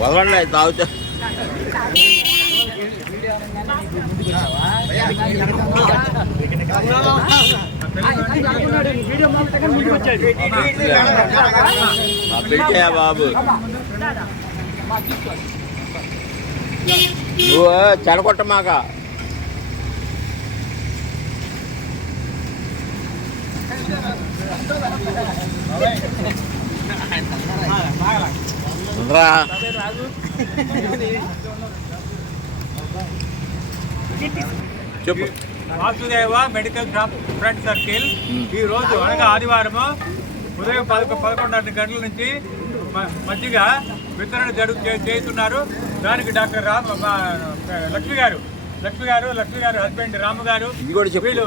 వదలండి తాగుతా. బాబు నువ్వు చెడగొట్టమాక. చెప్పు. Vasudeva medical shop front circle ఈ రోజు అనగా ఆదివారము ఉదయం 11:30 గంటల నుంచి మజ్జిగ వితరణ చేస్తున్నారు. దానికి డాక్టర్ లక్ష్మి గారు హస్బెండ్ రాము గారు వీళ్ళు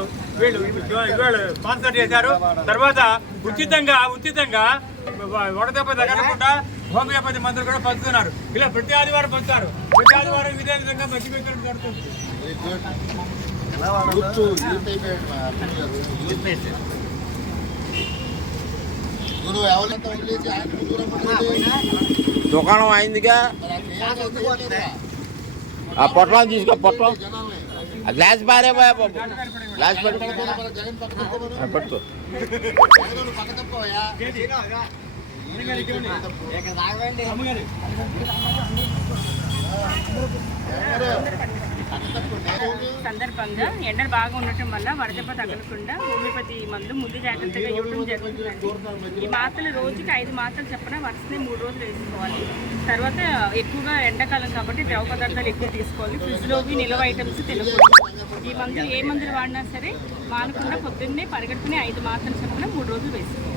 స్పాన్సర్ చేశారు. తర్వాత ఉచితంగా వడదెబ్బ తగలకుండా హోమియోపతి మందులు కూడా పంచుతున్నారు. ఇలా ప్రతి ఆదివారం పంచుతారు. ప్రతి ఆదివారం ఇదే విధంగా మజ్జిగ వితరణ జరుగుతుంది. దుకాణం అయిందిగా. ఆ పొట్లాన్ని తీసుకో. పొట్లం గ్లాస్ పారే బాబు. గ్లాస్ పట్టుకో. సందర్భంగా ఎండలు బాగా ఉండటం వల్ల వడదెబ్బ తగలకుండా హోమియోపతి మందు ముందు జాగ్రత్తగా ఇవ్వడం జరుగుతుందండి. ఈ మాత్రలు రోజుకి 5 మాత్రలు చెప్పిన వరుసనే 3 రోజులు వేసుకోవాలి. తర్వాత ఎక్కువగా ఎండాకాలం కాబట్టి ద్రవ పదార్థాలు ఎక్కువ తీసుకోవాలి. ఫ్రిడ్జ్లోవి నిల్వ ఐటమ్స్ తినకూడదు. ఈ మందులు ఏ మందులు వాడినా సరే మానకుండా పొద్దున్నే పరిగెడుకుని 5 మాత్రలు చెప్పిన 3 రోజులు వేసుకోవాలి.